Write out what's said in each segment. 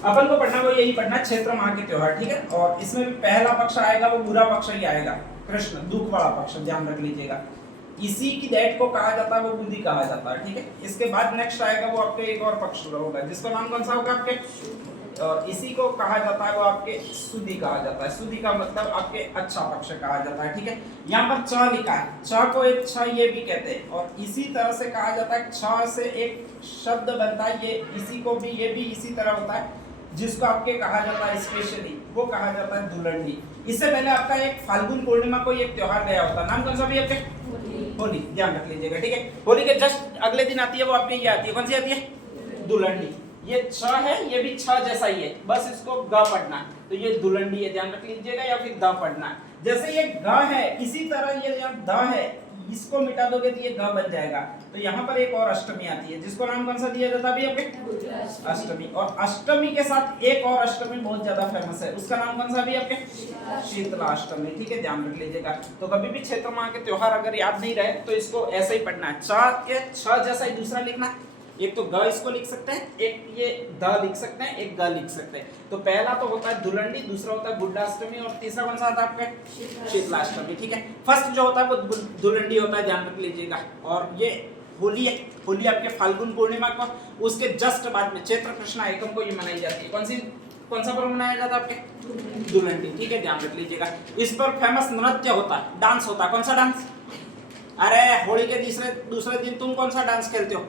अपन को पढ़ना वो यही पढ़ना क्षेत्र माह के त्योहार, ठीक है। और इसमें भी पहला पक्ष आएगा वो बुरा पक्ष ही आएगा, कृष्ण दुख वाला पक्ष, ध्यान रख लीजिएगा। इसी की डेट को कहा जाता है वो बुद्धि कहा जाता है, ठीक है। इसके बाद नेक्स्ट आएगा वो आपके एक और पक्ष होगा जिसका नाम कौन सा होगा आपके, और इसी को कहा जाता है वो आपके सुधि कहा जाता है। सुधि का मतलब आपके अच्छा पक्ष कहा जाता है, ठीक है। यहाँ पर च लिखा है, च को एक छ ये भी कहते हैं, और इसी तरह से कहा जाता है छ से एक शब्द बनता है, ये इसी को भी ये भी इसी तरह होता है, जिसको आपके कहा जाता है स्पेशली वो कहा जाता है दुलंडी। इससे पहले आपका एक फाल्गुन पूर्णिमा को एक त्योहार गया होता है, नाम कौन सा भी आपके, होली, ध्यान रख लीजिएगा, ठीक है। होली के जस्ट अगले दिन आती है वो आपकी ये आती है, कौन सी आती है, दुलंडी। ये छ है, ये भी छ जैसा ही है, बस इसको ग पढ़ना है, तो ये दुलंडी है, ध्यान रख लीजिएगा, या फिर द पढ़ना है। जैसे ये ग है इसी तरह ये द है, इसको मिटा दोगे तो ये ग बन जाएगा। तो यहाँ पर एक और अष्टमी आती है जिसको नाम कौन सा दिया जाता है अभी आपके, अष्टमी। और अष्टमी के साथ एक और अष्टमी बहुत ज्यादा फेमस है, उसका नाम कौन सा भी आपके, शीतला अष्टमी, ठीक है, ध्यान रख लीजिएगा। तो कभी भी क्षेत्र माह के त्योहार अगर याद नहीं रहे तो इसको ऐसे ही पढ़ना है, छ जैसा ही दूसरा लिखना है, एक तो ग इसको लिख सकते हैं, एक ये द लिख सकते हैं, एक ग लिख सकते हैं। तो पहला तो होता है दुलंडी, दूसरा होता है बुड्ढाष्टमी, और तीसरा कौन सा आता है आपका, शीतलाष्टमी, ठीक है। फर्स्ट जो होता है वो दुलंडी होता है, ध्यान रख लीजिएगा। और ये होली है, होली आपके फाल्गुन पूर्णिमा को, उसके जस्ट बाद में चैत्र कृष्ण एकम को ये मनाई जाती है। कौन सा पर्व मनाया जाता है आपके, दुलंडी, ठीक है, ध्यान रख लीजिएगा। इस पर फेमस नृत्य होता है, डांस होता है, कौन सा डांस, अरे होली के दूसरे दिन तुम कौन सा डांस खेलते हो,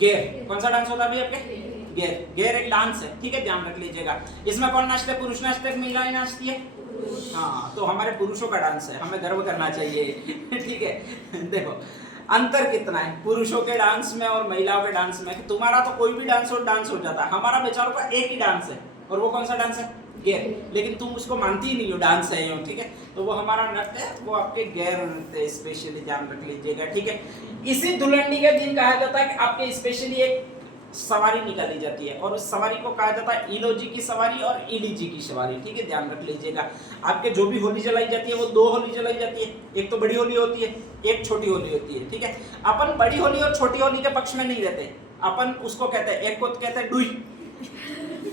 गेर, कौन सा डांस होता है अभी आपके, गेर, गेर एक डांस है, ठीक है, ध्यान रख लीजिएगा। इसमें कौन नाचते हैं, पुरुष नाचते हैं, महिलाएं नाचती है, हाँ, तो हमारे पुरुषों का डांस है, हमें गर्व करना चाहिए ठीक है। देखो अंतर कितना है पुरुषों के डांस में और महिलाओं के डांस में, कि तुम्हारा तो कोई भी डांस हो जाता है, हमारा बेचारों का एक ही डांस है, और वो कौन सा डांस है, गेर, लेकिन तुम उसको मानती ही नहीं हो डांस है यूं, ठीक है। तो वो हमारा नृत्य है, वो आपके गैर नृत्य, स्पेशली ध्यान रख लीजिएगा, ठीक है। इसी दुलंडी के दिन कहा जाता है कि आपके स्पेशली एक सवारी निकाली जाती है, और उस सवारी को कहा जाता है इलोजी की सवारी और ईडीजी की सवारी, ठीक है, ध्यान रख लीजिएगा। आपके जो भी होली जलाई जाती है वो दो होली जलाई जाती है, एक तो बड़ी होली होती है, एक छोटी होली होती है, ठीक है। अपन बड़ी होली और छोटी होली के पक्ष में नहीं रहते, अपन उसको कहते हैं, एक को कहते हैं डुई,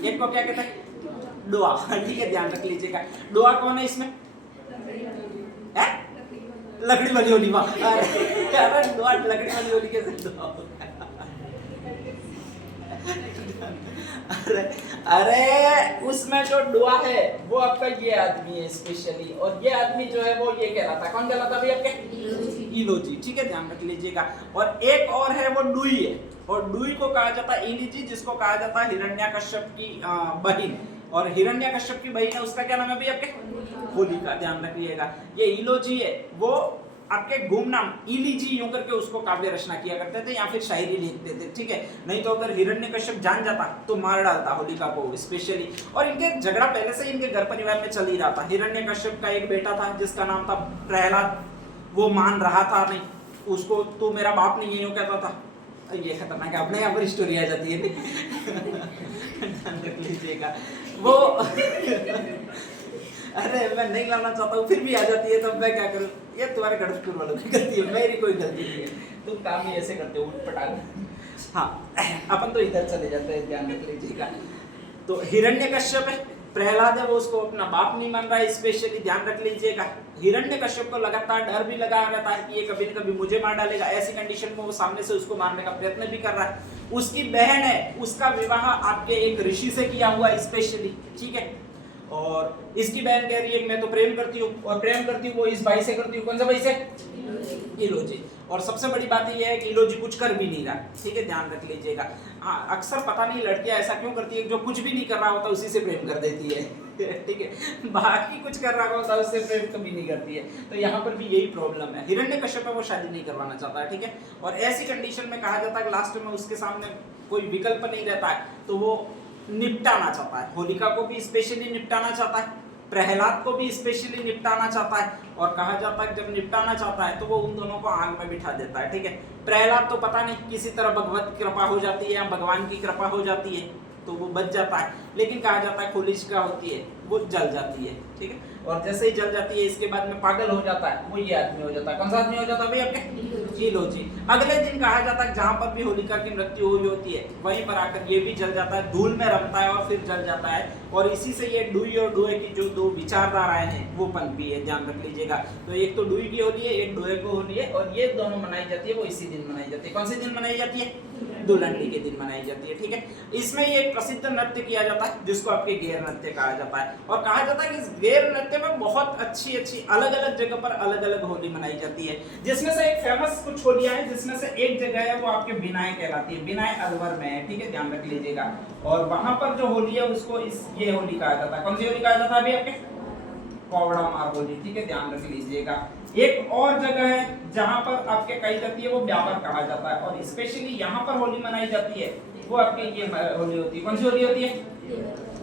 एक को क्या कहते हैं, डुआ, ठीक है, ध्यान रख लीजिएगा। डुआ कौन है इसमें, लकड़ी वाली होली, वाह, अरे डुआ लकड़ी वाली होली कैसे डुआ, अरे उसमें जो डुआ है वो आपका ये आदमी है स्पेशली, और ये आदमी जो है वो ये कहलाता है, कौन कहलाता है आपके, इलोजी, ठीक है, ध्यान रख लीजिएगा। और एक और है वो डुई है, और डुई को कहा जाता है इलीजी, जिसको कहा जाता है हिरण्याकश्यप की बहिन, और हिरण्याकश्यप की बहिन है उसका क्या नाम है भी आपके, होलिका, ध्यान रखिएगा। ये इलोजी है वो आपके गुमनाम इलीजी यूं करके उसको काव्य रचना किया करते थे या फिर शायरी लिखते थे, ठीक है। नहीं तो अगर हिरण्यकश्यप जान जाता तो मार डालता होलिका को स्पेशली। और इनके झगड़ा पहले से इनके घर परिवार में चल ही रहा था। हिरण्यकश्यप का एक बेटा था जिसका नाम था प्रहलाद, वो मान रहा था नहीं उसको, तो मेरा बाप नहीं है यूं कहता था। ये खतरनाक है, अपने यहाँ पर स्टोरी आ जाती है देख लीजिएगा वो अरे मैं नहीं लाना चाहता हूँ फिर भी आ जाती है, तब मैं क्या करूँ, ये तुम्हारे गढ़ स्कूल वालों की गलती है, मेरी कोई गलती नहीं है, तुम काम ही ऐसे करते हो उठपटांग। हाँ अपन तो इधर चले जाते हैं, ध्यान रख लीजिएगा। तो हिरण्यकश्यप है, प्रहलाद है वो उसको अपना बाप नहीं मान रहा है स्पेशली, ध्यान रख लीजिएगा। हिरण्यकश्यप को लगातार डर भी लगा रहता है कि ये कभी न कभी मुझे मार डालेगा, ऐसी कंडीशन में वो सामने से उसको मारने का प्रयत्न भी कर रहा है। उसकी बहन है, उसका विवाह आपके एक ऋषि से किया हुआ स्पेशली, ठीक है। और इसकी बहन कह रही है कि मैं तो प्रेम करती हूँ, और प्रेम करती हूँ वो इस भाई से करती हूँ, कौन सा भाई से, इलोजी। और सबसे बड़ी बात ये है कि इलोजी कुछ कर भी नहीं रहा, ठीक है, ध्यान रख लीजिएगा। अक्सर पता नहीं लड़कियां ऐसा क्यों करती है, जो कुछ भी नहीं कर रहा होता उसी से प्रेम कर देती है ठीक है, बाकी कुछ कर रहा होता उससे प्रेम कभी नहीं करती है। तो यहाँ पर भी यही प्रॉब्लम है, हिरण्यकश्यप है वो शादी नहीं करवाना चाहता है, ठीक है। और ऐसी कंडीशन में कहा जाता है कि लास्ट में उसके सामने कोई विकल्प नहीं रहता है, तो वो निपटाना चाहता है, होलिका को भी स्पेशली निपटाना चाहता है, प्रहलाद को भी स्पेशली निपटाना चाहता है। और कहा जाता है जब निपटाना चाहता है तो वो उन दोनों को आग में बिठा देता है, ठीक है। प्रहलाद तो पता नहीं किसी तरह भगवत कृपा हो जाती है या भगवान की कृपा हो जाती है, तो वो बच जाता है, लेकिन कहा जाता है होलिका होती है वो जल जाती है, ठीक है। और जैसे ही जल जाती है इसके बाद में पागल हो जाता है, वो ये आदमी हो जाता है। कौन सा आदमी हो जाता है भाई आपके? लीलोजी। अगले दिन कहा जाता है जहां पर भी होलिका की मृत्यु हुई होती है वहीं पर आकर ये भी जल जाता है, धूल में रमता है और फिर जल जाता है। और इसी से ये डुई और डुए की जो दो विचारधाराएं हैं वो पनपी है, ध्यान रख लीजिएगा। तो एक तो डुई की होली है, एक डुए को होली है, और ये दोनों मनाई जाती है वो इसी दिन मनाई जाती है। कौन से दिन मनाई जाती है? दुल्हनडी के दिन मनाई जाती है, ठीक है। इसमें ये एक प्रसिद्ध नृत्य किया जाता है जिसको आपके गेर नृत्य कहा जाता है। और कहा जाता है कि इस गेर नृत्य में बहुत अच्छी अलग अलग जगह पर अलग अलग होली मनाई जाती है, जिसमें से एक फेमस कुछ होलियां हैं, जिसमें से एक जगह है वो आपके बिनाय कहलाती है, बिनाय अलवर में है, ठीक है, ध्यान रख लीजिएगा। और वहां पर जो होली है उसको ये होली कहा जाता है। कौन सी होली कहा जाता है अभी आपके? कौड़ा मार होली, ठीक है, ध्यान रख लीजिएगा। एक और जगह है जहां पर आपके कही जाती है वो ब्यावर कहा जाता है, और स्पेशली यहाँ पर होली मनाई जाती है वो आपके ये होली होती है। कौन सी होली होती है?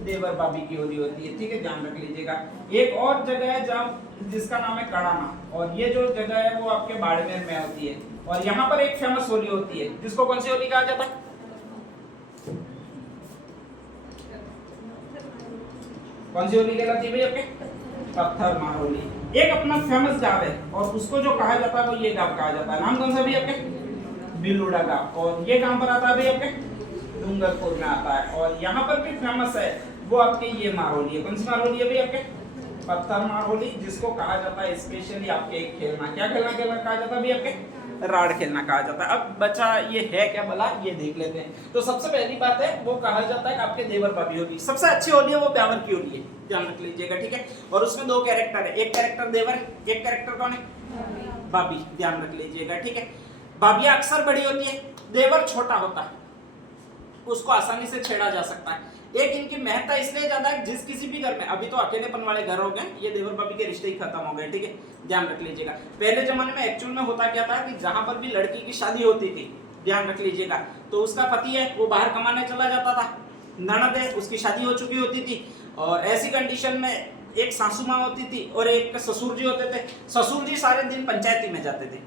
देवर बाबी की होली होती है, ठीक है, ध्यान रख लीजिएगा। एक और जगह है जहाँ जिसका नाम है कड़ाना, और ये जो जगह है वो आपके बाड़मेर में होती है। और यहाँ पर एक फेमस होली होती है जिसको कौन सी होली कहा जाता है? कौन सी होली कहलाती है भाई आपके? पत्थर मार होली। एक अपना फेमस गाँव है और उसको जो कहा जाता है वो ये गाँव कहा जाता है। नाम कौन सा भी आपके? बिलुड़ा गाँव। और ये कहाँ पर आता है भाई आपके? डूंगरपुर में आता है। और यहाँ पर भी फेमस है वो आपके ये मारहोली है। कौन सी मारहोली है भाई आपके? पत्थर मारहोली, जिसको कहा जाता है स्पेशली आपके एक खेलना, क्या खेलना कहा जाता है भाई आपके? राड खेलना कहा जाता है। अब बच्चा ये है क्या भला, ये देख लेते हैं। तो सबसे पहली बात है वो कहा जाता है कि आपके देवर बाबी होली सबसे अच्छी होली है, वो ब्यावर की होली है, ध्यान रख लीजिएगा, ठीक है। और उसमें दो कैरेक्टर है, एक कैरेक्टर देवर, एक कैरेक्टर कौन है? बाबी, ध्यान रख लीजिएगा, ठीक है। बाबिया अक्सर बड़ी होती है, देवर छोटा होता है, उसको आसानी से छेड़ा जा सकता है। एक इनकी महत्ता इसलिए ज्यादा है, जिस किसी भी घर में, अभी तो अकेलेपन वाले घर हो गए, ये देवर बाबी के रिश्ते ही खत्म हो गए, ठीक है, ध्यान रख लीजिएगा। पहले जमाने में एक्चुअल में होता क्या था कि जहां पर भी लड़की की शादी होती थी, ध्यान रख लीजिएगा, तो उसका पति है वो बाहर कमाने चला जाता था, ननद है उसकी शादी हो चुकी होती थी, और ऐसी कंडीशन में एक सासू माँ होती थी और एक ससुर जी होते थे। ससुर जी सारे दिन पंचायती में जाते थे,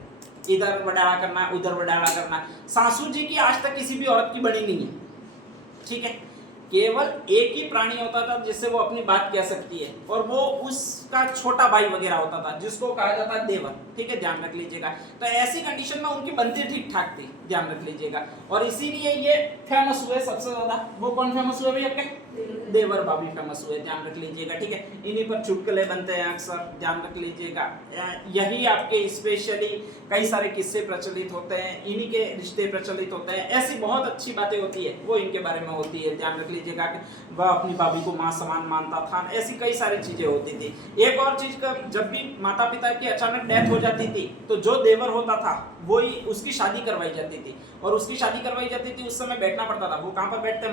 इधर बड़ाला करना उधर बड़ाला करना। सासू जी की आज तक किसी भी औरत की बड़ी नहीं है, ठीक है, केवल एक ही प्राणी होता था जिससे वो अपनी बात कह सकती है, और वो उसका छोटा भाई वगैरह होता था जिसको कहा जाता है देवर, ठीक है, ध्यान रख लीजिएगा। तो ऐसी कंडीशन में उनकी बनती ठीक ठाक थी, ध्यान रख लीजिएगा, और इसीलिए ये फेमस हुए सबसे ज्यादा। वो कौन फेमस हुए भाई आपके? देवर बाबी फेमस हुए, ध्यान रख लीजिएगा, ठीक है। इन्हीं पर चुटकुले बनते हैं अक्सर, ध्यान रख लीजिएगा। यही आपके स्पेशली कई सारे किस्से प्रचलित होते हैं, इन्हीं के रिश्ते प्रचलित होते हैं, ऐसी बहुत अच्छी बातें होती है वो इनके बारे में होती है, ध्यान रख लीजिएगा। वह अपनी भाभी को माँ समान मानता था, ऐसी कई सारी चीजें होती थी। एक और चीज का, जब भी माता पिता की अचानक डेथ हो जाती थी तो जो देवर होता था वही उसकी शादी करवाई जाती थी, और उसकी शादी करवाई जाती थी उस समय बैठना पड़ता था। वो कहाँ पर बैठते?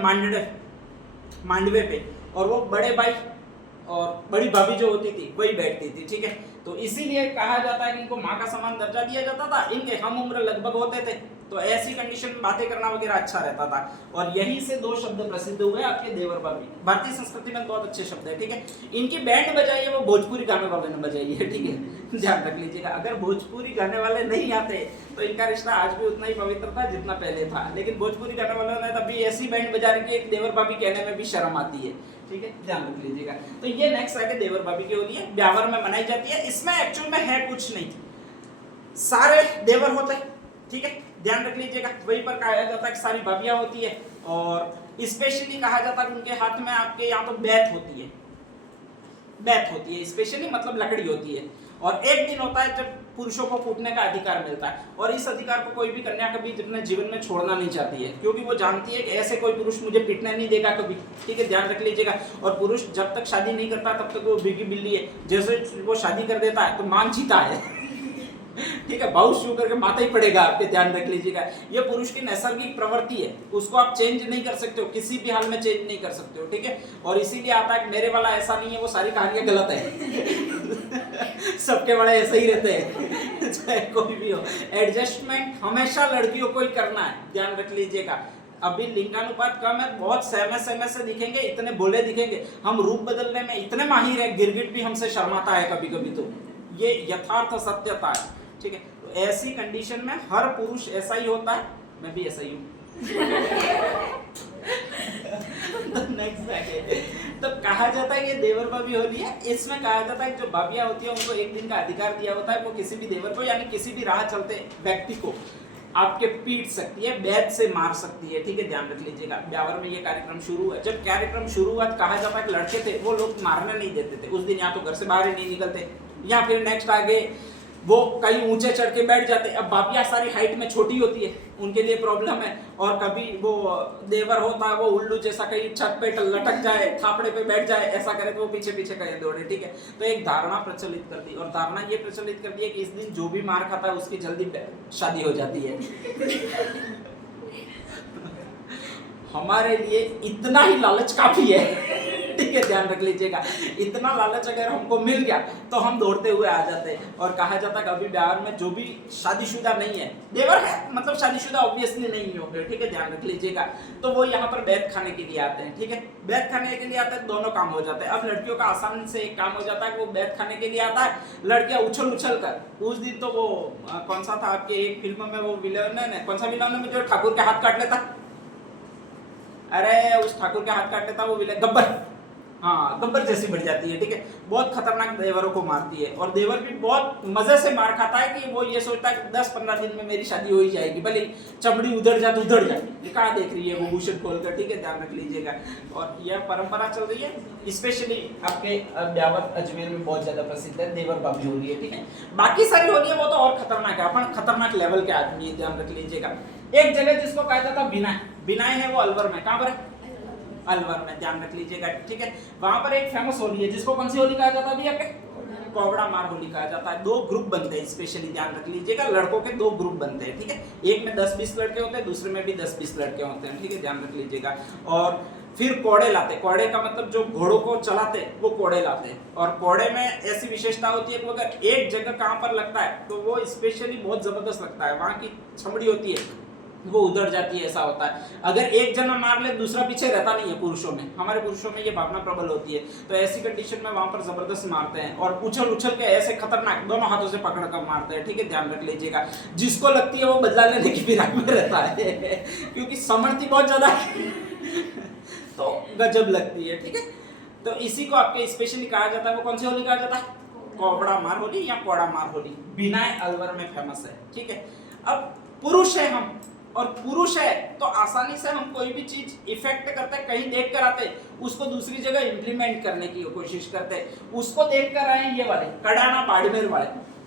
मांडवे पे, और वो बड़े भाई और बड़ी भाभी जो होती थी वही बैठती थी, ठीक है। तो इसीलिए कहा जाता है कि इनको माँ का समान दर्जा दिया जाता था। इनके हम उम्र लगभग होते थे, तो ऐसी कंडीशन में बातें करना वगैरह अच्छा रहता था, और यहीं से दो शब्द प्रसिद्ध हुए आपके देवर बाबी। भारतीय संस्कृति में बहुत अच्छे शब्द है, ठीक है। इनकी बैंड बजाई है वो भोजपुरी गाने वाले ने बजाई है, ठीक है, ध्यान रख लीजिएगा। अगर भोजपुरी गाने वाले नहीं आते तो इनका रिश्ता आज भी उतना ही पवित्र था जितना पहले था, लेकिन भोजपुरी गाने वालों ने तभी ऐसी बैंड बजा रही कि एक देवर बाबी कहने में भी शर्म आती है, ठीक है, ध्यान रख लीजिएगा। तो ये नेक्स्ट आके देवर बाबी की होली है, ब्यावर में मनाई जाती है। इसमें एक्चुअल में है कुछ नहीं, सारे देवर होते हैं, ठीक है, ध्यान रख लीजिएगा। वहीं पर कहा जाता है कि सारी भाभियां होती है, और स्पेशली कहा जाता है कि उनके हाथ में आपके यहाँ तो बैत होती है, स्पेशली मतलब लकड़ी होती है। और एक दिन होता है जब पुरुषों को कूटने का अधिकार मिलता है, और इस अधिकार को कोई भी कन्या कभी अपने जीवन में छोड़ना नहीं चाहती है, क्योंकि वो जानती है कि ऐसे कोई पुरुष मुझे पीटने नहीं देगा कभी, ठीक है, ध्यान रख लीजिएगा। और पुरुष जब तक शादी नहीं करता तब तक वो बिगी बिल्ली है, जैसे वो शादी कर देता है तो मान जीता है, ठीक है, बहुत शू करके माथा ही पड़ेगा आपके, ध्यान रख लीजिएगा। ये पुरुष की नैसर्गिक प्रवृत्ति है, उसको आप चेंज नहीं कर सकते हो, किसी भी हाल में चेंज नहीं कर सकते हो, ठीक है। और इसीलिए आता है कि मेरे वाला ऐसा नहीं है, वो सारी कहानियां गलत है सबके वाले ऐसे ही रहते हैं चाहे कोई भी हो। एडजस्टमेंट हमेशा लड़कियों को ही करना है, ध्यान रख लीजिएगा। अभी लिंगानुपात कम है, बहुत सहमे से दिखेंगे, इतने बोले दिखेंगे, हम रूप बदलने में इतने माहिर है, गिरगिट भी हमसे शर्माता है कभी कभी, तो ये यथार्थ सत्यता है, ठीक है। तो ऐसी कंडीशन में हर पुरुष ऐसा ही होता है, मैं भी ऐसा ही हूँ कहा जाता है ये देवर भाभी होली है। इसमें कहा जाता है जो भाभियां होती है उनको एक दिन का अधिकार दिया होता है, वो किसी भी देवर को यानी किसी भी राह चलते व्यक्ति को आपके पीट सकती है, बैत से मार सकती है, ठीक है, ध्यान रख लीजिएगा। ब्यावर में ये कार्यक्रम शुरू हुआ। जब कार्यक्रम शुरू हुआ कहा जाता है कि लड़के थे वो लोग मारने नहीं देते थे उस दिन, या तो घर से बाहर ही नहीं निकलते, या फिर नेक्स्ट आगे वो कहीं ऊंचे चढ़ के बैठ जाते। अब भाभियां सारी हाइट में छोटी होती है, उनके लिए प्रॉब्लम है। और कभी वो देवर होता है वो उल्लू जैसा कहीं छत पे लटक जाए, थापड़े पे बैठ जाए, ऐसा करे तो वो पीछे पीछे कहीं दौड़े, ठीक है। तो एक धारणा प्रचलित कर दी, और धारणा ये प्रचलित कर दी है कि इस दिन जो भी मार खाता है उसकी जल्दी शादी हो जाती है। हमारे लिए इतना ही लालच काफी है, ठीक है, ध्यान रख लीजिएगा। इतना लालच अगर हमको मिल गया तो हम दौड़ते हुए आ जाते हैं। और कहा जाता है कभी ब्याह में जो भी शादीशुदा नहीं है, देवर है मतलब शादीशुदा ऑब्वियसली नहीं होंगे, ठीक है, ध्यान रख लीजिएगा, तो वो यहाँ पर बैत खाने के लिए आते हैं, ठीक है। बैत खाने के लिए आते हैं, दोनों काम हो जाते हैं। अब लड़कियों का आसान से एक काम हो जाता है कि वो बैत खाने के लिए आता है, लड़कियां उछल उछल कर। उस दिन तो वो कौन सा था आपके एक फिल्म में वो विलन है, कौन सा विलन में जो ठाकुर के हाथ काट लेता, अरे उस ठाकुर के हाथ काट लेता वो विलन, गब्बर, हाँ गब्बर जैसी बढ़ जाती है, ठीक है। बहुत खतरनाक देवरों को मारती है, और देवर भी बहुत मजे से मार खाता है कि वो ये सोचता है कि 10-15 दिन में मेरी शादी हो ही जाएगी, भले चमड़ी उधड़ जाए तो उधड़ जाए। ये कहाँ देख रही है वो भूषण खोलकर, ठीक है, ध्यान रख लीजिएगा। और यह परंपरा चल रही है, स्पेशली आपके ब्यावर अजमेर में बहुत ज्यादा प्रसिद्ध है, देवर भाभी होली है, ठीक है। बाकी सारी होली है वो तो और खतरनाक है, अपन खतरनाक लेवल के आदमी है, ध्यान रख लीजिएगा। एक जगह जिसको कहा जाता है बिनाय, बिनाय है वो अलवर में, कहाँ पर है, अलवर में, ध्यान रख लीजिएगा, ठीक है। वहां पर एक फेमस होली है जिसको कौन सी होली कहा जाता है भैया, कोवड़ा मार होली कहा जाता है। 2 ग्रुप बनते हैं, स्पेशली ध्यान रख लीजिएगा, लड़कों के 2 ग्रुप बनते हैं, ठीक है। एक में 10-20 लड़के होते हैं, दूसरे में भी 10-20 लड़के होते हैं, ठीक है, ध्यान रख लीजिएगा। और फिर कोड़े लाते, कोड़े का मतलब जो घोड़ों को चलाते वो कोड़े लाते हैं। और कोड़े में ऐसी विशेषता होती है कि अगर एक जगह कहां पर लगता है तो वो स्पेशली बहुत जबरदस्त लगता है, वहां की छमड़ी होती है वो उधड़ जाती है, ऐसा होता है। अगर एक जना मार ले दूसरा पीछे रहता नहीं है, पुरुषों में, हमारे पुरुषों में ये भावना प्रबल होती है, तो ऐसी कंडीशन में वहां पर जबरदस्त मारते हैं, और उछल उछल के ऐसे खतरनाक दोनों हाथों से पकड़ कर मारते हैं, ठीक है, ध्यान रख लीजिएगा। जिसको लगती है वो बदला लेने की फिराक में रहता है क्योंकि समर्थी बहुत ज्यादा है तो गजब लगती है, ठीक है। तो इसी को आपके स्पेशली कहा जाता है, वो कौन सी होली कहा जाता है, कोवड़ा मार होली या कोड़ा मार होली, बिनाय अलवर में फेमस है, ठीक है। अब पुरुष है हम, और पुरुष है तो आसानी से हम कोई भी चीज इफेक्ट करते हैं, कहीं देख कर आते उसको दूसरी जगह इंप्लीमेंट करने की कोशिश करते हैं। उसको देख कर आए ये वाले कड़ाना बाड़मेर वाले,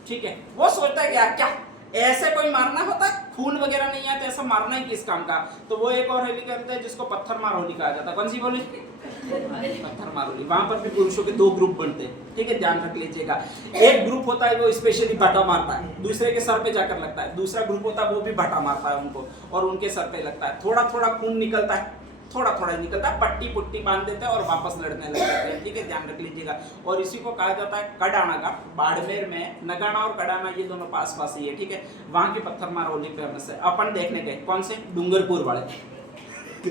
ठीक है, वो सोचता है कि यार क्या ऐसे कोई मारना होता है, खून वगैरह नहीं आता, ऐसा मारना ही किस काम का। तो वो एक और होली करते हैं जिसको पत्थर मार होली कहा जाता है। कौन सी होली, पत्थर मार होली। वहां पर भी पुरुषों के 2 ग्रुप बनते हैं, ठीक है, ध्यान रख लीजिएगा। एक ग्रुप होता है वो स्पेशली भाटा मारता है, दूसरे के सर पे जाकर लगता है। दूसरा ग्रुप होता है वो भी भाटा मारता है उनको, और उनके सर पे लगता है। थोड़ा थोड़ा खून निकलता है, थोड़ा थोड़ा निकलता है, पट्टी पुट्टी बांध देते हैं और वापस लड़ने लग जाते हैं, ठीक है, ध्यान रख लीजिएगा। और इसी को कहा जाता है कडाना का। बाड़मेर में नगाना और कडाना ये दोनों पास पास ही है, ठीक है। वहां की पत्थर मार होली फेमस है। अपन देखने गए, कौन से, डूंगरपुर वाले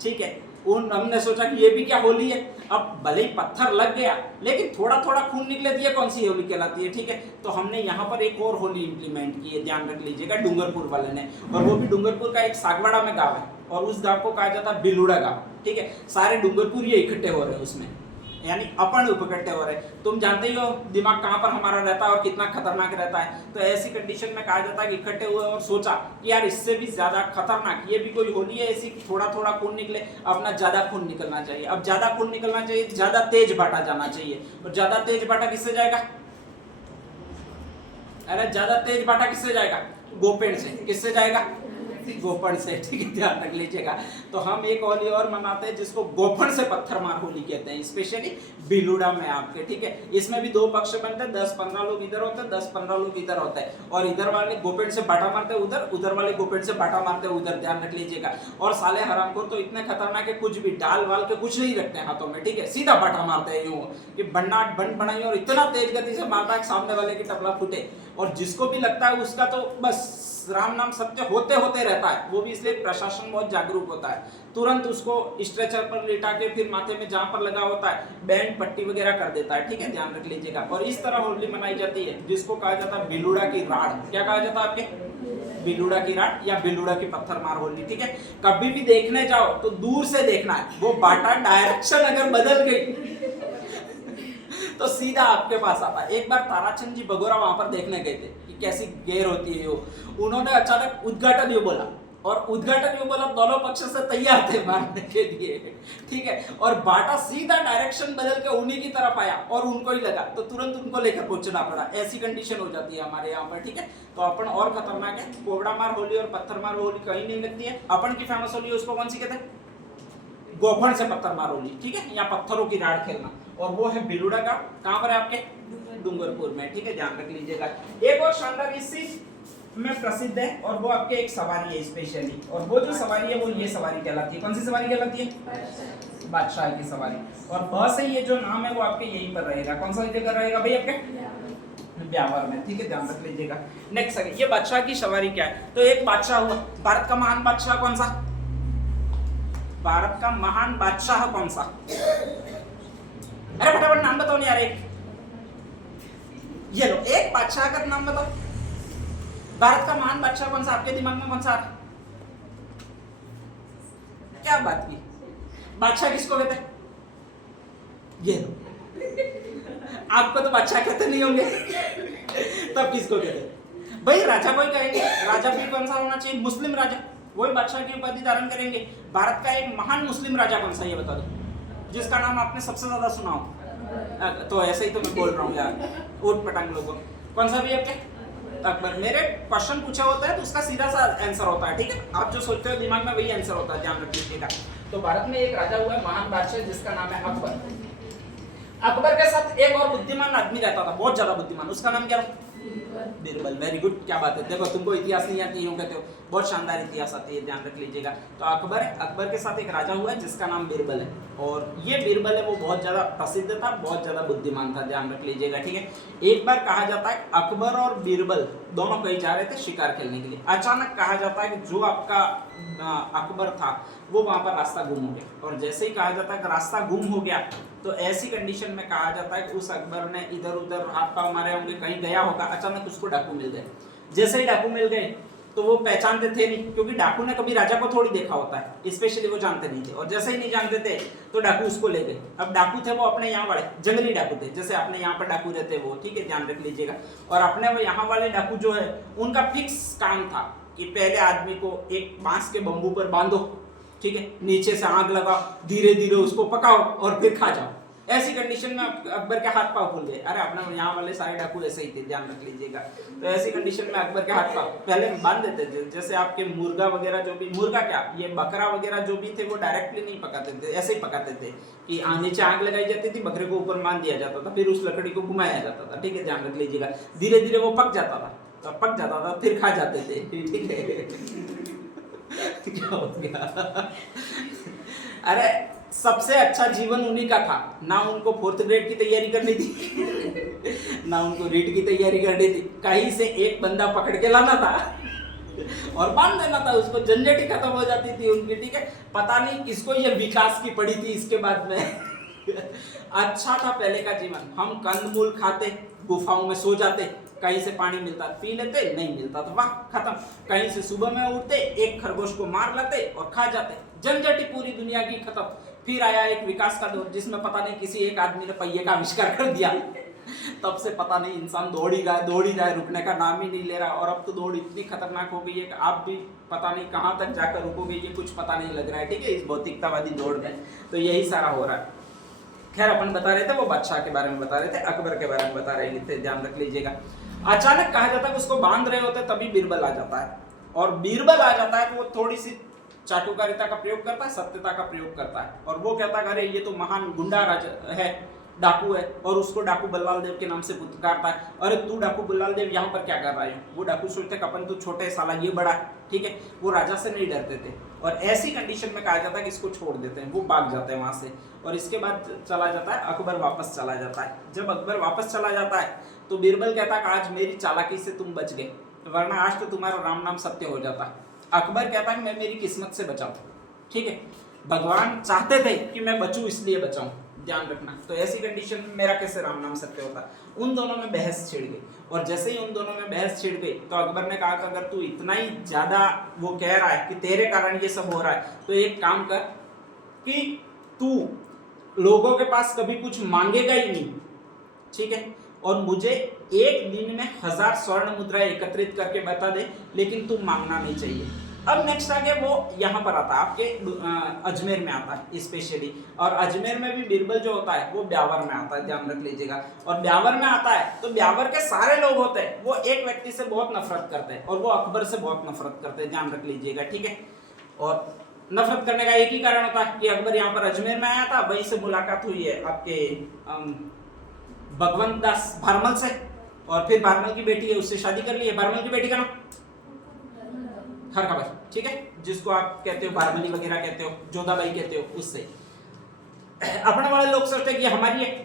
ठीक है। उन हमने सोचा कि ये भी क्या होली है। अब भले ही पत्थर लग गया लेकिन थोड़ा थोड़ा खून निकले तो ये कौन सी होली कहलाती है, ठीक है। तो हमने यहाँ पर एक और होली इंप्लीमेंट की है, ध्यान रख लीजिएगा, डूंगरपुर वाले ने। और वो भी डूंगरपुर का एक सागवाड़ा में गाँव है, और उस गाँव को कहा जाता है बिलुड़ा गाँव, ठीक है। सारे डूंगरपुर ये इकट्ठे हो रहे हैं उसमें, यानी अपन इकट्ठे हो रहे हैं। तुम जानते ही हो दिमाग कहाँ पर हमारा रहता है और कितना खतरनाक रहता है। तो ऐसी कंडीशन में कहा जाता है कि इकट्ठे हुए और सोचा कि यार इससे भी ज्यादा खतरनाक ये भी कोई होली है ऐसी, थोड़ा थोड़ा खून निकले, अपना ज्यादा खून निकलना चाहिए। अब ज्यादा खून निकलना चाहिए, ज्यादा तेज बांटा जाना चाहिए। और ज्यादा तेज बांटा किससे जाएगा, अरे ज्यादा तेज बांटा किससे जाएगा, गोपेण से। किससे जाएगा, गोपन से, ठीक है, ध्यान रख लीजिएगा। तो हम एक होली और मनाते हैं जिसको गोपन से पत्थर मार होली कहते हैं, स्पेशली बिलुड़ा में आपके, ठीक है। इसमें भी 2 पक्ष बनते हैं, 10-15 लोग इधर होते हैं, 10-15 लोग इधर होते हैं। और इधर वाले गोपेण से बाटा मारते हैं उधर, उधर वाले गोपेण से बाटा मारते हैं उधर, ध्यान रख लीजिएगा। और साले हरामखोर तो इतने खतरनाक है, कुछ भी डाल वाल के कुछ नहीं रखते हैं हाथों में, ठीक है, सीधा बाटा मारते हैं यूं कि बन्नाट बन बनाई, और इतना तेज गति से मारता है सामने वाले की टपला फूटे। और जिसको भी लगता है उसका तो बस राम नाम सत्य होते होते रहता है। वो भी इसलिए प्रशासन बहुत जागरूक होता है, तुरंत उसको स्ट्रेचर पर लिटा के फिर माथे में जहां पर लगा होता है बैंड पट्टी वगैरह कर देता है, ठीक है, ध्यान रख लीजिएगा। और इस तरह होली मनाई जाती है जिसको कहा जाता है बिलुड़ा की राड़। क्या कहा जाता है आपके, बेलूड़ा की राट या बेलूड़ा की पत्थर मार होली, ठीक है। कभी भी देखने जाओ तो दूर से देखना है, वो बाटा डायरेक्शन अगर बदल गई तो सीधा आपके पास आता है। एक बार ताराचंद जी बगोरा वहां पर देखने गए थे कि कैसी गेर होती है वो, उन्होंने अचानक उद्घाटन ये बोला, और उद्घाटन ये बोला दोनों पक्ष से तैयार थे मारने के लिए, ठीक है। और बाटा सीधा डायरेक्शन बदल के उन्हीं की तरफ आया और उनको ही लगा, तो तुरंत उनको लेकर पहुंचना पड़ा। ऐसी कंडीशन हो जाती है हमारे यहाँ पर, ठीक है। तो अपन और खतरनाक है, कोबड़ा मार होली और पत्थर मार होली कहीं नहीं लगती है। अपन की फेमस होली उसको कौन सी कहते हैं? गोफन से पत्थर मार होली, ठीक है, या पत्थरों की राड खेलना। और वो है बेलूड़ा का, कहां पर है आपके? डूंगरपुर में, ठीक है, ध्यान रख लीजिएगा। एक और शानदार इसी में प्रसिद्ध है और वो आपके एक सवारी है स्पेशली, और वो जो सवारी है वो ये सवारी कहलाती है। कौन सी सवारी कहलाती है? बादशाह की सवारी। और बस है ये जो नाम है वो आपके यहीं पर रहेगा। कौन सा जगह रहेगा भाई? आपके ब्यावर में, ठीक है, ध्यान रख लीजिएगा। नेक्स्ट है ये बादशाह की सवारी क्या है? तो एक बादशाह हुआ, भारत का महान बादशाह कौन सा? भारत का महान बादशाह कौन सा? अरे फटाफट नाम बताओ नहीं यार। एक ये लो, एक बादशाह का नाम बताओ। भारत का महान बादशाह कौन सा? आपके दिमाग में कौन सा? क्या बात की, बादशाह किसको कहते हैं? ये लो, आपको तो बादशाह कहते नहीं होंगे तब किसको कहते हैं भाई? राजा को ही कहेंगे। राजा भी कौन सा होना चाहिए? मुस्लिम राजा, वही बादशाह की उपाधि धारण करेंगे। भारत का एक महान मुस्लिम राजा कौन सा, ये बता दो, जिसका नाम आपने सबसे ज्यादा सुना हो। तो ऐसे ही तो मैं बोल रहा हूँ यार, ऊट पटांग लोगों। कौन सा भी आपके? अकबर। मेरे क्वेश्चन पूछा होता है तो उसका सीधा सा आंसर होता है, ठीक है। आप जो सोचते हो दिमाग में वही आंसर होता है, ध्यान रख लीजिएगा। तो भारत में एक राजा हुआ है महान बादशाह जिसका नाम है अकबर। अकबर के साथ एक और बुद्धिमान आदमी रहता था, बहुत ज्यादा बुद्धिमान, उसका नाम क्या? बीरबल। वेरी गुड, क्या बात है। देखो तुमको इतिहास नहीं आती, यूं कहते हो, बहुत शानदार इतिहास आती है, ध्यान रख लीजिएगा। तो अकबर है, अकबर के साथ एक राजा हुआ है जिसका नाम बीरबल है, और ये बीरबल है वो बहुत ज्यादा प्रसिद्ध था, बहुत ज्यादा बुद्धिमान था, ध्यान रख लीजिएगा, ठीक है। एक बार कहा जाता है अकबर और बीरबल दोनों कहीं जा रहे थे शिकार खेलने के लिए। अचानक कहा जाता है कि जो आपका अकबर था वो वहां पर रास्ता गुम हो गया, और जैसे ही कहा जाता है कि रास्ता गुम हो गया तो ऐसी कंडीशन में कहा जाता है कि उस अकबर ने इधर उधर हाथ पांव मारे होंगे, कहीं गया होगा, अचानक उसको डाकू मिल गए। जैसे ही डाकू मिल गए तो वो पहचानते थे नहीं, क्योंकि डाकू ने कभी राजा को थोड़ी देखा होता है, स्पेशली वो जानते नहीं थे, और जैसे ही नहीं जानते थे तो डाकू उसको ले गए। अब डाकू थे वो अपने यहाँ वाले जंगली डाकू थे, जैसे अपने यहाँ पर डाकू रहते वो, ठीक है, ध्यान रख लीजिएगा। और अपने वो यहाँ वाले डाकू जो है उनका फिक्स काम था कि पहले आदमी को एक बांस के बम्बू पर बांधो, ठीक है, नीचे से आग लगाओ, धीरे धीरे उसको पकाओ और फिर खा जाओ। ऐसी कंडीशन में अकबर के हाथ पांव खुल गए। अरे अपने यहाँ वाले सारे डाकू ऐसे ही थे, ध्यान रख लीजिएगा। तो ऐसी कंडीशन में अकबर के हाथ पांव पहले बांध देते थे, जैसे आपके मुर्गा वगैरह जो भी, मुर्गा क्या, ये बकरा वगैरह जो भी थे वो डायरेक्टली नहीं पकाते थे, ऐसे ही पकाते थे कि नीचे आग लगाई जाती थी, बकरे को ऊपर बांध दिया जाता था, फिर उस लकड़ी को घुमाया जाता था, ठीक है, ध्यान रख लीजिएगा। धीरे धीरे वो पक जाता था, तो पक जाता था, फिर खा जाते थे, ठीक है। क्या हो गया? अरे सबसे अच्छा जीवन उन्हीं का था, ना उनको 4th ग्रेड की तैयारी करनी थी ना उनको रीट की तैयारी करनी थी, कहीं से एक बंदा पकड़ के लाना था और बांध देना था उसको, झंझट ही खत्म हो जाती थी उनकी, ठीक है। पता नहीं किसको ये विकास की पड़ी थी इसके बाद में अच्छा था पहले का जीवन। हम कंदमूल खाते, गुफाओं में सो जाते, कहीं से पानी मिलता पी लेते, नहीं मिलता तो वाह खत्म। कहीं से सुबह में उठते, एक खरगोश को मार लेते और खा जाते, झंझट ही पूरी दुनिया की खत्म। फिर आया एक विकास का दौर जिसमें पता नहीं किसी एक आदमी ने पहिए का आविष्कार कर दिया तब से पता नहीं इंसान दौड़ ही रहा है, रुकने का नाम ही नहीं ले रहा। और अब तो दौड़ इतनी खतरनाक हो गई है कि आप भी पता नहीं कहाँ तक जाकर रुकोगे, ये कुछ पता नहीं लग रहा है, ठीक है, इस भौतिकतावादी दौड़ में। तो यही सारा हो रहा है। खैर अपन बता रहे थे वो बादशाह के बारे में बता रहे थे, अकबर के बारे में बता रहे थे, ध्यान रख लीजिएगा। अचानक कहा जाता है कि उसको बांध रहे होते तभी बीरबल आ जाता है, और बीरबल आ जाता है तो वो थोड़ी सी चाटुकारिता का प्रयोग करता है, सत्यता का प्रयोग करता है, और वो कहता है अरे ये तो महान गुंडा राजा है, डाकू है, और उसको डाकू बल्लाल देव के नाम से पुकारता है। अरे तू डाकू बल्लाल देव यहाँ पर क्या कर रहा है? वो डाकू सोचते अपन तो छोटे साला ये बड़ा, ठीक है, वो राजा से नहीं डरते थे। और ऐसी कंडीशन में कहा जाता है कि इसको छोड़ देते हैं, वो भाग जाते हैं वहां से। और इसके बाद चला जाता है अकबर, वापस चला जाता है। जब अकबर वापस चला जाता है तो बीरबल कहता है आज मेरी चालाकी से तुम बच गए, वरना आज तो तुम्हारा राम नाम सत्य हो जाता। अकबर कहता है मैं मेरी किस्मत से बचाऊं, ठीक है, भगवान चाहते थे कि मैं बचूं इसलिए बचाऊं। ध्यान रखना। तो ऐसी कंडीशन में मेरा कैसे राम नाम सत्य होता। उन दोनों में बहस छिड़ गई, और जैसे ही उन दोनों में बहस छिड़ गई तो अकबर ने कहा कि अगर तू इतना ही ज्यादा वो कह रहा है कि तेरे कारण ये सब हो रहा है, तो एक काम कर कि तू लोगों के पास कभी कुछ मांगेगा ही नहीं, ठीक है, और मुझे एक दिन में 1000 स्वर्ण मुद्रा एकत्रित करके बता दे, लेकिन तू मांगना नहीं चाहिए। अब नेक्स्ट आगे वो यहाँ पर आता है, आपके अजमेर में आता है स्पेशली, और अजमेर में भी बीरबल जो होता है वो ब्यावर में आता है, ध्यान रख लीजिएगा। और ब्यावर में आता है तो ब्यावर के सारे लोग होते हैं वो एक व्यक्ति से बहुत नफरत करते हैं, और वो अकबर से बहुत नफरत करते हैं, ध्यान रख लीजिएगा, ठीक है। और नफरत करने का एक ही कारण होता है कि अकबर यहाँ पर अजमेर में आया था, वहीं से मुलाकात हुई है आपके भगवंत दास भारमल से, और फिर भारमल की बेटी है उससे शादी कर ली है। भारमल की बेटी का नाम हरखबर, ठीक है, जिसको आप कहते हो भारमली वगैरह कहते हो, जोधाबाई कहते हो, उससे। अपने वाले लोग सोचते हैं कि हमारी है,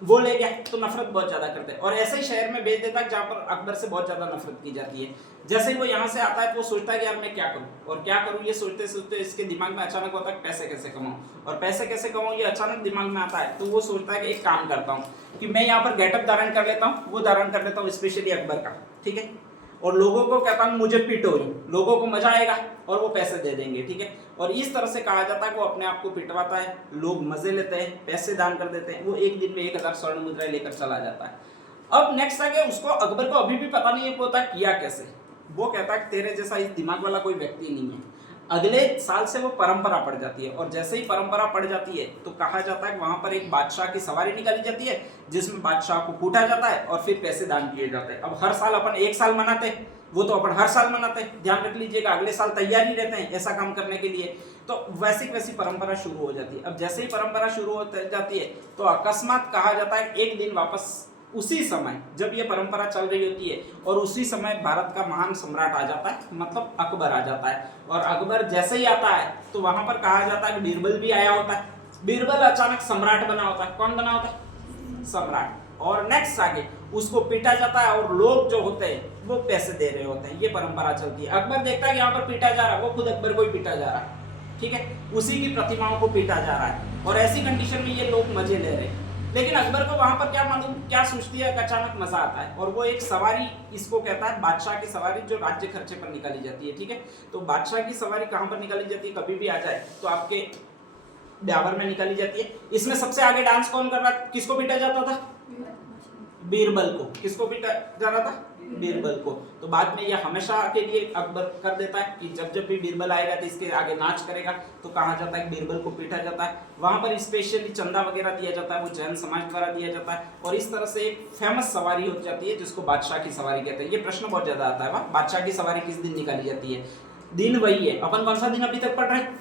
वो ले गया तो नफरत बहुत ज्यादा करते हैं, और ऐसे ही शहर में भेज देता है जहां पर अकबर से बहुत ज्यादा नफरत की जाती है। जैसे ही वो यहाँ से आता है तो वो सोचता है कि यार मैं क्या करूं और क्या करूं, ये सोचते सोचते इसके दिमाग में अचानक होता है पैसे कैसे कमाऊं, और पैसे कैसे कमाऊं ये अचानक दिमाग में आता है। तो वो सोचता है कि एक काम करता हूं कि मैं यहाँ पर गेटअप धारण कर लेता हूँ, वो धारण कर लेता हूँ स्पेशली अकबर का, ठीक है, और लोगों को कहता हूँ मुझे पीटो, लोगों को मजा आएगा और वो पैसे दे देंगे, ठीक है। और इस तरह से कहा जाता है कि वो अपने आप को पिटवाता है, लोग मजे लेते हैं, पैसे दान कर देते हैं, वो एक दिन में 1000 स्वर्ण मुद्राएं लेकर चला जाता है। अब नेक्स्ट आगे उसको अकबर को अभी भी पता नहीं है कि होता किया कैसे। वो कहता है तेरे जैसा इस दिमाग वाला कोई व्यक्ति नहीं है। अगले साल से वो परंपरा पड़ जाती है, और जैसे ही परंपरा पड़ जाती है तो कहा जाता है कि वहां पर एक बादशाह की सवारी निकाली जाती है, जिसमें बादशाह को कूटा जाता है और फिर पैसे दान किए जाते हैं। अब हर साल अपन एक साल मनाते, वो तो अपन हर साल मनाते हैं, ध्यान रख लीजिएगा, अगले साल तैयारी रहते हैं ऐसा काम करने के लिए। तो वैसी वैसी परंपरा शुरू हो जाती है। अब जैसे ही परंपरा शुरू हो जाती है तो अकस्मात कहा जाता है एक दिन वापस उसी समय जब ये परंपरा चल रही होती है, और उसी समय भारत का महान सम्राट आ जाता है, मतलब अकबर आ जाता है। और अकबर जैसे ही आता है तो वहां पर कहा जाता है कि बीरबल भी आया होता है। बीरबल अचानक सम्राट बना होता है। कौन बना होता है? सम्राट। और नेक्स्ट आगे उसको पीटा जाता है, और लोग जो होते हैं वो पैसे दे रहे होते हैं, ये परंपरा चलती है। अकबर देखता है कि यहाँ पर पीटा जा रहा है, वो खुद अकबर को ही पीटा जा रहा है, ठीक है, उसी की प्रतिमाओं को पीटा जा रहा है, और ऐसी कंडीशन में ये लोग मजे ले रहे हैं। लेकिन अकबर को वहां पर क्या मालूम क्या सोचती है, अचानक मजा आता है, और वो एक सवारी इसको कहता है बादशाह की सवारी, जो राज्य खर्चे पर निकाली जाती है, ठीक है। तो बादशाह की सवारी कहां पर निकाली जाती है, कभी भी आ जाए तो आपके ब्यावर में निकाली जाती है। इसमें सबसे आगे डांस कौन कर रहा था, किसको पीटा जाता था? बीरबल को। किसको पीटा जा रहा था? बीरबल को। तो बाद में यह हमेशा के लिए अकबर कर देता है कि जब जब भी बीरबल आएगा तो इसके आगे नाच करेगा, तो कहा जाता है कि बीरबल को पीटा जाता है। वहां पर स्पेशली चंदा वगैरह दिया जाता है, वो जैन समाज द्वारा दिया जाता है, और इस तरह से एक फेमस सवारी हो जाती है जिसको बादशाह की सवारी कहते हैं। ये प्रश्न बहुत ज्यादा आता है, वहाँ बादशाह की सवारी किस दिन निकाली जाती है? दिन वही है, अपन कौन सा दिन अभी तक पढ़ रहे हैं?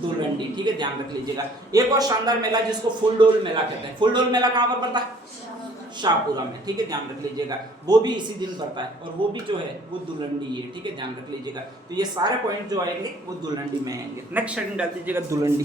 दुलंडी, ठीक है, ध्यान रख लीजिएगा। एक और शानदार मेला जिसको फुलडोल मेला कहते हैं। फुलडोल मेला कहां पर पड़ता है? शाहपुरा में, ठीक है, ध्यान रख लीजिएगा। वो भी इसी दिन पड़ता है, और वो भी जो है वो दुलंडी है, ठीक है, ध्यान रख लीजिएगा। तो ये सारे पॉइंट जो आएंगे वो दुलंडी में आएंगे। नेक्स्ट हेडिंग डाल दीजिएगा दुलंडी।